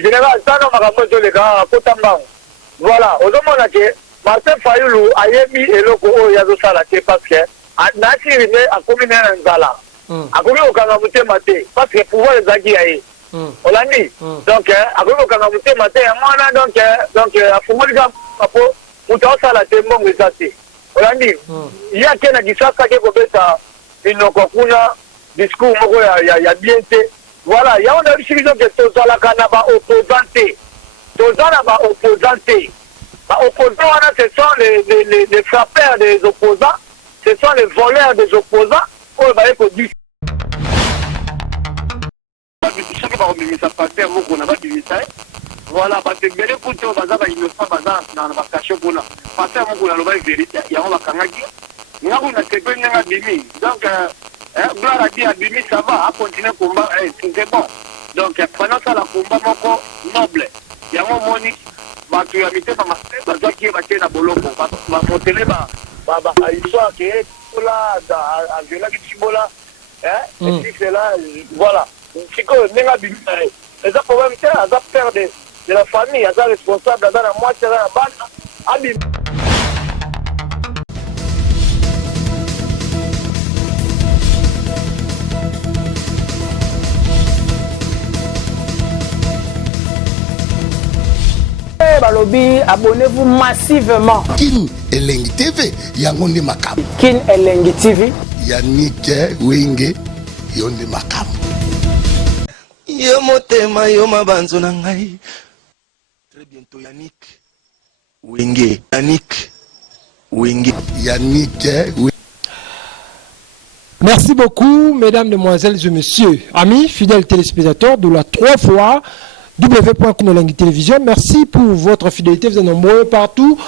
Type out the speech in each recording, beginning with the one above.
général, ça non, ma les gars, voilà, au moment que Martin Fayoulou a mis et le go yazo sala parce que nati rime a commis un zala. A commis au Kanamute Maté parce que pouvoir les aguier. Olandi. Donc a commis au Kanamute Maté à moi donc a fumé gam apo muta sala tembo ngezati. Olandi. Il y a quelqu'un qui sait que kobeta inokokuna discours moko ya bienté. Voilà, il y a une décision que tozala kana ba opposanté. Tozala ba opposanté. Bah, opposants, ce sont les frappeurs des opposants, ce sont les voleurs des opposants. Oh, bah, il faut dire. Voilà, parce que bien écoutez, on va dire qu'il ne faut pas dans la caché pour là. Parce que mon gouvernement est vérité, il y a un bakangaki. Nous avons été bien abîmés. Donc, gloire à Dieu, abîmé, ça va, à continuer le combat, c'est bon. Donc, pendant ça, le combat encore noble. Il y a un monique. Tu as mis ta main, qui est na boloko, va monter ba histoire qui est là à Angela Kichibola, hein, et c'est là, voilà. C'est que n'enga bimé, les problèmes c'est à père de la famille, à responsable dans la moitié de la bande, abîmé. Balobi, abonnez-vous massivement. Kin Elengi TV, Yangonde Makam. Kin Elengi TV. Yannick Wenge, Yonde Makam. Yo motema yo mabanzo na ngai. Très bientôt Yannick Wenge. Yannick Wenge. Yannick Wenge. Merci beaucoup, mesdames, demoiselles et messieurs, amis, fidèles téléspectateurs de la 3 fois w.Elengi Télévision. Merci pour votre fidélité, vous êtes nombreux partout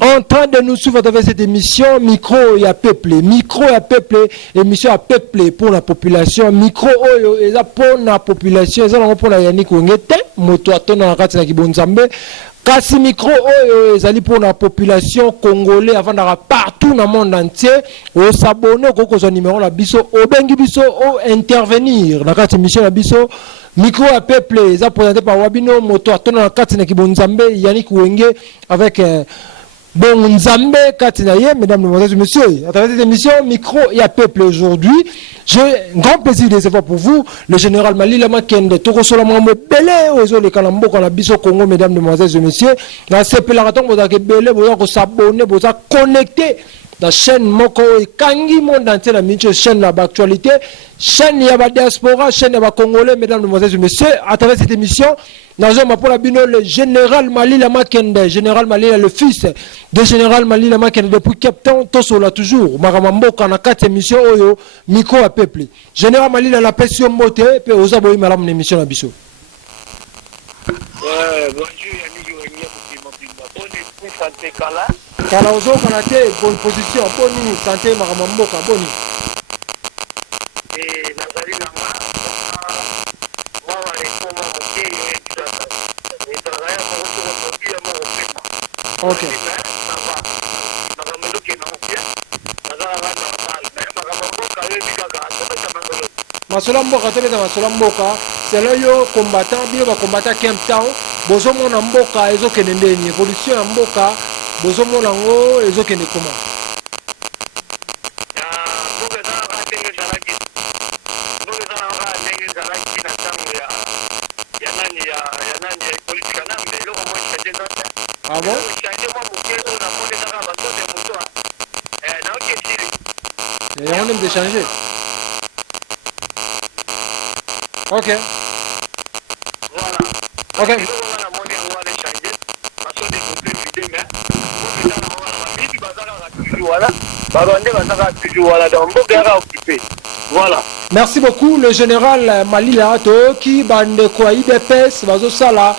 en train de nous suivre à travers cette émission. Micro et à peuple, micro et à peuple, émission à peuple pour la population, micro et pour la population, et pour la Yannick Wengete, moto atona na kati na kibonzambe. Kasi micro ezali pour la population congolais avant d'aller partout dans le monde entier au s'abonner au numéro la biso au bengi biso au intervenir dans cette émission la biso micro à peuple est présenté par Wabino moto atona na kati na kibonzambe Yannick Wenge avec bon Nzambe Katinaye, mesdames, mesdemoiselles et messieurs, à travers cette émission, micro et à peuple aujourd'hui, j'ai un grand plaisir de recevoir pour vous le général Malila Makende, Toko Solamambe Belé, Ozo le Kalambo, qu'on a biso Congo, mesdames, mesdemoiselles et messieurs, dans ce pélaton, vous avez belé, vous avez s'abonner, vous avez connecté. La chaîne Moko et Kangi monde entier la chaîne d'actualité, chaîne Yaba Diaspora, chaîne Yaba Congolais, mesdames, mesdemoiselles et messieurs, à travers cette émission, nous avons pour la bino le général Malila Makende, général Malila, le fils de général Malila Makende, depuis Captain Tosola toujours, Maramambo, quand on a 4 émissions, Oyo, Miko à peuple. Général Malila, la passion moté, puis aux aboyés, madame, l'émission à Bissot. Bonjour, Yannick, bonne santé, Kala. Kala ozo kanate bonne position boni santé makamamboka boni nazali nanga mama lekoma mokeli ekizaka ezalaya mokotoko mobile moko pema ok makambo elokenda mopia nazalaka normal me makambo mboka oyebi kaka atobeta mangolo masolo mboka tobeta masolo mboka selo yo combattant bino bacombattant Cape Town bozomona mboka ezokende ndeni évolution ya mboka bozomona ngo ezokende koma ah bon? Il y a un même de changer. Ok. Voilà. Ok. Voilà. Merci beaucoup le général Malila qui bande quoi IDPS bazo sala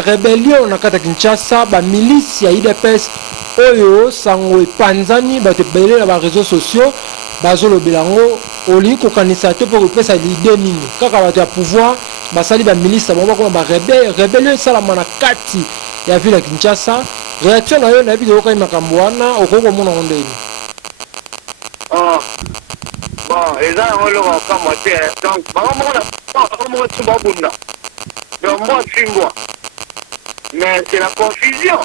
rébellion na kata Kinshasa ba milice ya IDPS oyo sango panzani ba te belé na ba réseaux sociaux bazo lo bilango oli ko kanisa to pour pesa l'idée nini kaka ba pouvoir ba sali ba milice ba ko ba rébellion sala mana kati ya ville ya Kinshasa réaction na yo na biso ko makambo wana okoko mona ondeni bon, et là, on le voit comme moi, donc, on moi, 6 mois. Mais c'est la confusion.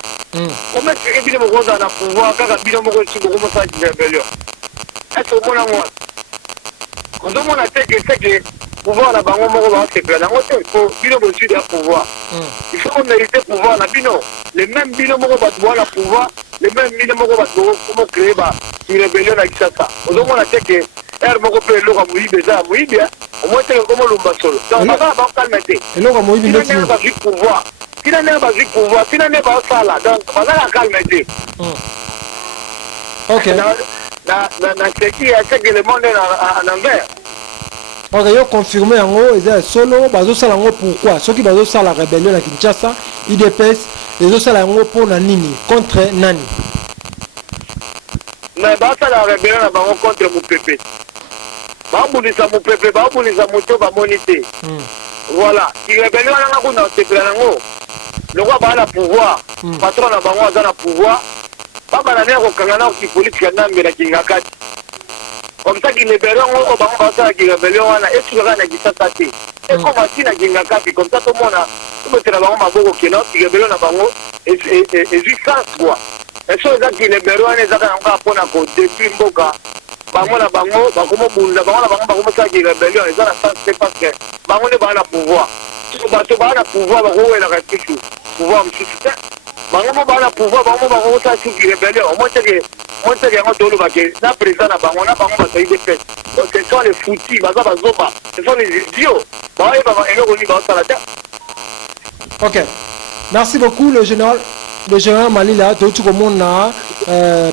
Comment est-ce que vous avez le pouvoir quand vous avez une rébellion? Est-ce que vous avez le pouvoir là bas c'est plein il faut bien pouvoir. Il faut mériter pouvoir là bino. Les mêmes bino mo ba pouvoir pouvoir, les mêmes bino mo ba comment créer ba une rébellion avec ça. Vous avez que er mo ko pe lo ka muibe za muibe au moins c'est comme lumba solo. Donc ba calmer. Et lo ka muibe ne pas pouvoir. Finalement ba pouvoir, finalement ba ça là. Donc ba la calmer. OK. Na ce qui est que le monde en envers. Ok, yo confirmé en haut, ils solo, bazo sala ngo pourquoi? Ceux qui bazo sala rébellion à Kinshasa, IDPS, les autres sala ngo pour nani contre nani. Mais bazo sala rébellion à bango contre mon pépé. Ba boulisa mon pépé, ba boulisa moto ba monité. Voilà, qui rébellion na ngo na te plan ngo. Le roi ba la pouvoir, patron na bango za na pouvoir. Ba ba na ko kangana ki politique na mbela kingakati. Comme ça qu'il libère on va passer qui rébellion on a et tu verras na gisatati et comme si na gingakati comme ça tout le monde tout le monde va beaucoup qui non qui rébellion na bango et juste quoi et ça ça qui libère on est ça on va prendre ko depuis mboka bango na bango ba comme bunda bango na bango ba comme ça qui rébellion et ça c'est parce que bango ne ba na pouvoir tout ba na pouvoir ba ko la réflexion pouvoir monsieur bango ba na pouvoir bango ba ko ça qui rébellion au moins que on sait que on doit le na président na bango na bango ba ça ide fait donc ce sont les foutis baza bazoba ce sont les idiots ba et ba eloko ni ba ça la tête. OK. Merci beaucoup le général Malila to tu komona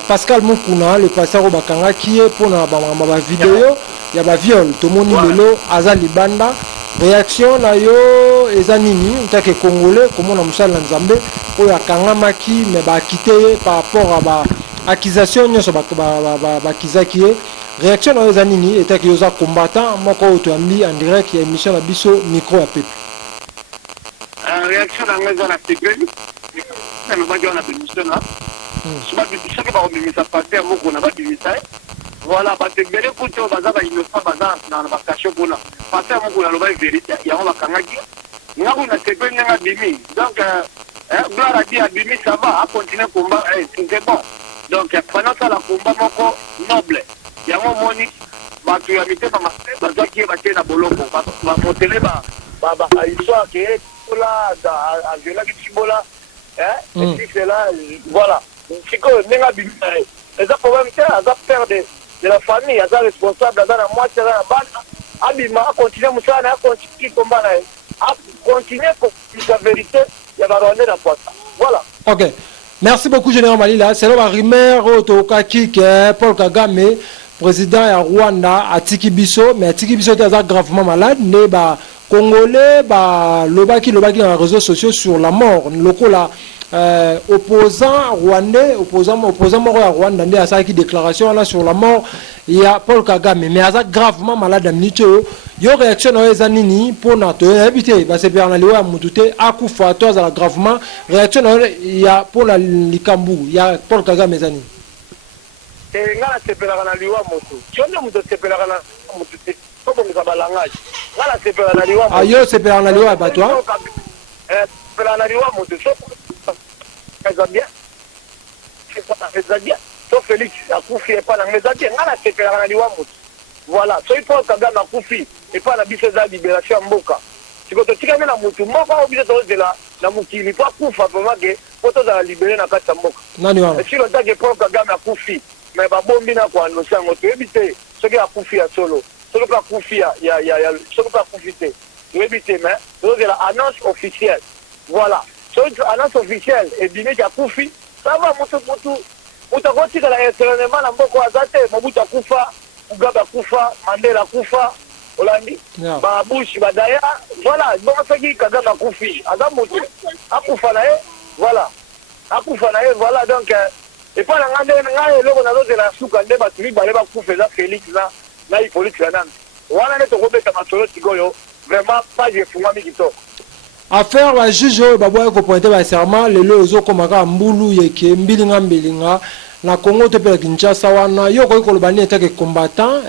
Pascal Mukuna le pasteur Bakanga qui est pour na ba vidéo ya ba viol to moni lelo aza libanda réaction na yo ezanini utake congolais comment na musala nzambe oyo akanga maki mais ba quitter par rapport à ba accusation nyoso ba kizaki réaction na ezanini etake yoza combattant moko to ambi en direct ya émission na biso micro ya peuple. Réaction na ngeza na tebeli na mbaji na émission là souvent biso ke ba komimisa passer moko na ba bimisa voilà ba tebeli kuto baza ba innocent baza na ba cacher bona passer moko na loba vérité ya on ba kangaki ngako na tebeli nga bimi donc gloire à Dieu bimi ça va à continuer combat c'est bon. Donc pendant ça la combat moko noble ya mo moni ba tu ya mité ba za ki ba tena boloko ba motele ba histoire que là à Viola Kibola et puis c'est là voilà c'est que nenga bimi et ça problème c'est à perdre de la famille à responsable dans la moitié la bande abima continuer musana continuer combat à continuer pour la vérité il va rendre la porte voilà. OK. Merci beaucoup général Malila. C'est le rumeur autokaki que Paul Kagame président ya Rwanda atiki biso mais atiki biso est gravement malade ne ba congolais ba lobaki dans les réseaux sociaux sur la mort lokola opposant rwandais opposant moko ya Rwanda ndé asaki déclaration là sur la mort il y a Paul Kagame mais asa gravement malade à minute yo réaction na ezanini pour na to habiter ba se perna liwa mutute akufa to za gravement réaction na il y a pour la likambu il y a Paul Kagame ezanini et ngala sepela na liwa moto chonde muto sepela na mutute ko bonga balangage ngala sepela na liwa ayo sepela na liwa ba toi sepela na liwa moto ça bien c'est pas ça bien to Félix akufi et pas na meza bien ngala sepela na liwa moto voilà so il faut Kagame akufi et pas la biso za libération mboka siko to tika na mutu moko obise to de la na mukili pas kufa vraiment que poto za libérer na kata mboka nani wana si le temps que Paul Kagame akufi mais ba bombi na kwa no sango to ebite ce qui akufi ya solo solo pas akufi ya solo pas profiter to ebite mais to de la annonce officielle voilà so annonce officielle et dîner ya akufi ça va mutu utakotika la entraînement na mboko azate mobuta kufa Mugabe kufa Mandela kufa Olandi ba Bush ba Daya voilà bon ça qui Kagame akufi adam moto akufa na voilà akufa na voilà donc et pas la ngande ngale loko na zote la suka nde ba tuli ba leba kufa za Félix na politique na wana ne to kobeta masolo tikoyo vraiment pas de fumami kitoko affaire ba juge ba boye ko pointer ba serment lelo ozo komaka mbulu yeke mbilinga na Congo te pe Kinshasa wana yo ko kolobani etake combattant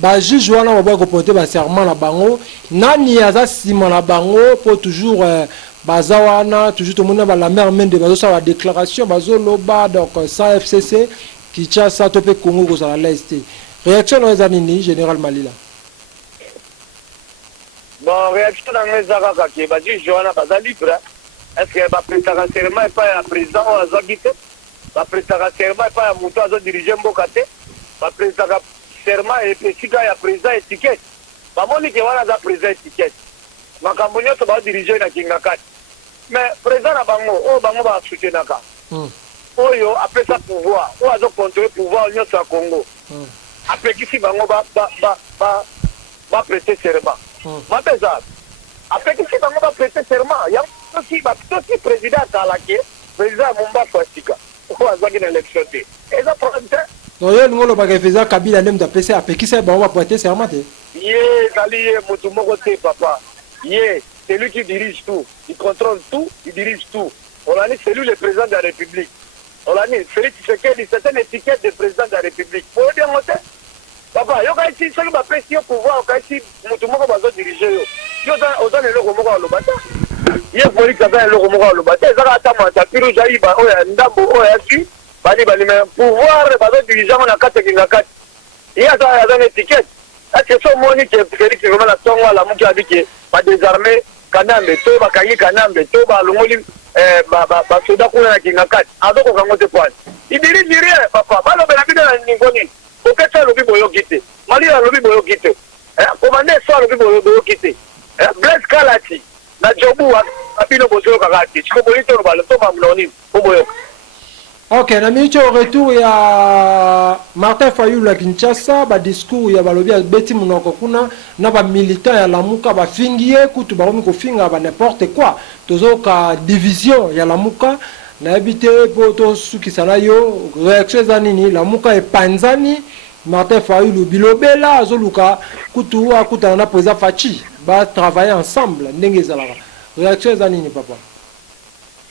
ba juge wana ba ko porter ba serment na bango nani aza sima na bango pour toujours bazawana toujours tout monde ba la mer mende bazo sa la déclaration bazo loba donc ça FCC Kinshasa to pe Congo ko za l'est réaction dans les années général Malila. Bon réaction dans les arabes qui ba juge wana baza libre est-ce que ba prêter serment pas à président ou à Zagite ba prêter serment pas à muto azo diriger mboka te ba prêter serment et puis ya président étiquette ba moni ke wana za président étiquette makambo nyoto ba diriger na kingakati mais président na bango o bango ba soutenaka oyo apesa pouvoir o azo contrôler pouvoir nyoto ya Congo apekisi bango ba prêter serment mapeza apekisi bango ba prêter serment ya aussi président atalaki président Mumba Fasika o azaki na élection te eza problème te oyo ngolo ba kefeza Kabila ndem da PC apekisa bango ba prêter serment te ye nali ye mutu moko te papa ye c'est lui qui dirige tout il contrôle tout il dirige tout on a dit c'est lui le président de la République on a dit Félix Tshisekedi c'est une étiquette de président de la République pour dire monter papa yo ka ici seul ba pesi au pouvoir ka ici mutu moko bazo diriger yo oza le logo moko lo bata ye Félix aza le logo moko lo bata ezaka ata mata piru jaiba oya ndambo oya ki bali mais pouvoir bazo diriger na kate kingakati ye aza une étiquette est-ce que so moni que Félix vraiment la tongo la muki abiki ba désarmer kanambe to ba kangi kanambe to ba longoli ba soda kuna na kingakati azoko kangote kwani idiri dire papa balo bela bidana ngoni oketa lobi boyo kite mali ya lobi boyo kite commander so lobi boyo kite Blaise Kalati na jobu abino bozo kakati chiko bolito balo to ba mloni boyo. Ok, na minute au retour il y a Martin Fayulu à Kinshasa, ba discours ya balobi ya beti munoko kuna na ba militant ya Lamuka ba fingiye kutu ba ko finga ba n'importe quoi. Tozo ka division ya Lamuka na habité poto suki sala yo réaction za nini Lamuka e panzani Martin Fayulu bilobela azoluka kutu akuta na président Fachi ba travailler ensemble ndenge zalaka. Réaction za nini papa?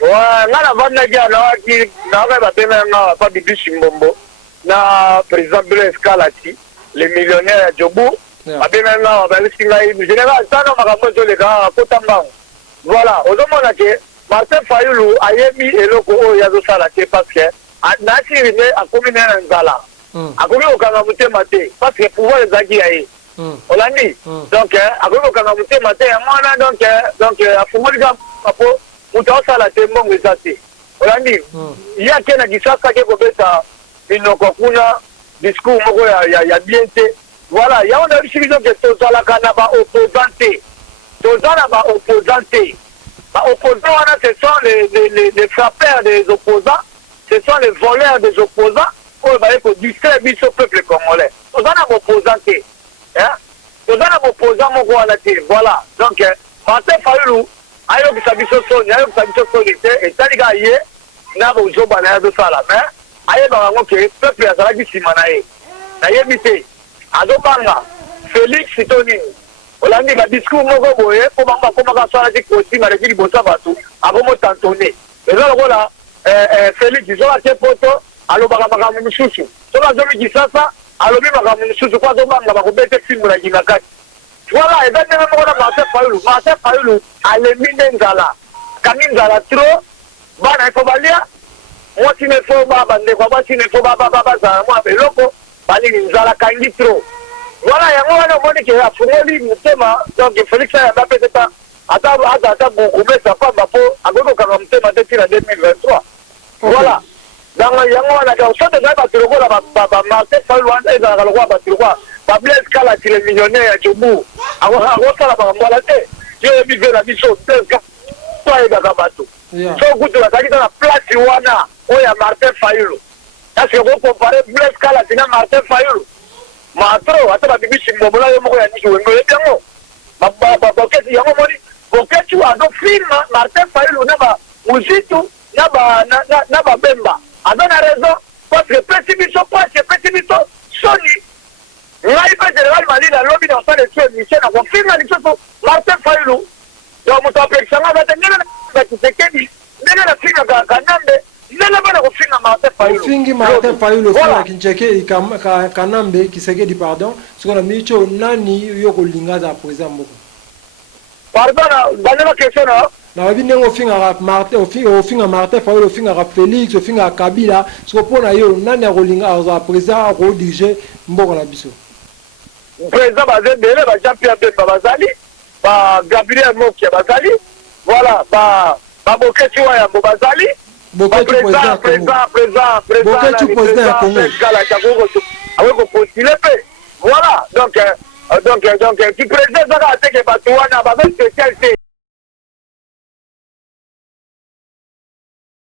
Wa ngana vanda kia na ba bema na pa bibi Shimbombo na président Blaise Kalati les millionnaires Jobu ba bema na ba singa ni général sana makambo le ga kotamba voilà ozomona ke Martin Fayulu ayemi eloko o yazo sala te parce que na tirine akomi na nzala akomi okanga mutema te parce que pouvoir ezaki yae olandi donc akomi okanga mutema te mwana donc afumulika apo mutawasa la tembo ngezati olandi yake na kisasa ke kobeta inoko kuna discours moko ya biente voilà ya on a réussi que tozala kana ba opposante tozala ba opposante ba opposants wana ce sont les frappeurs des opposants ce sont les voleurs des opposants pour ba ko distraire biso peuple congolais tozala ba opposante tozala ba opposant moko wana te voilà donc Martin Fayulu ayo bisabiso soni te etaliga ye na bozoba na yazo sala mais aye ba ngo ke peuple azala ki sima na ye na ye bité azobanga Félix Toni olandi ba discours moko boye ko banga ko maka sala ki kosi ma rekili bosa batu akomo tantonné ezalo kola Félix zola ke poto alobaka maka mususu soka zomi kisasa alobi maka mususu kwa zobanga ba ko bete simu na kinakati. Voilà, et bien, Martin Fayulu, à l'émine d'Nzala. Camille Nzala trop, Bana Kobalia, moi tu ne faut pas, moi tu ne faut pas, moi, mais loco, Bani Nzala Kangi trop. Voilà, il y a un moment qui a fourni le thème, donc Félix a peut-être à beaucoup, mais ça pas à Gogo Karamtema depuis la 2023. Voilà. Dans le Yango, on a dit, on sort de la batterie, Martin Fayulu, et dans le roi batterie. Blaise Kalati les millionnaires Jobu awosala ba mbala te je bive la biso Blaise Kalati ba kabato so kutu bazali na place wana oya Martin Fayulu parce que on compare Blaise Kalati na Martin Fayulu matro ata ba bibi Shimbombo yo moko ya niki wengo yebengo ba boketi yango moni boketi wa do film Martin Fayulu na ba muzitu na ba bemba adona raison parce que précipitation soni ngai pe général Malila lobi dans sa lecture mission na confirme les choses Martin Fayulu donc mon appel ça va tenir na Tshisekedi nena na finga kanambe nzela bana kofinga Martin Fayulu fingi Martin Fayulu finga kincheke kanambe kiseke di pardon siko na micho nani yo kolinga za président mboko pardon na question na wabi nengo finga Martin ofinga Martin Fayulu ofinga Félix ofinga Kabila siko pona yo nani akolinga za président ko diriger mboko na biso président bazebele ba Jean-Pierre Bemba bazali ba Gabriel Mokia bazali voilà ba Boketi Waya bazali Boketi président voilà donc tu président ça a été que Batouana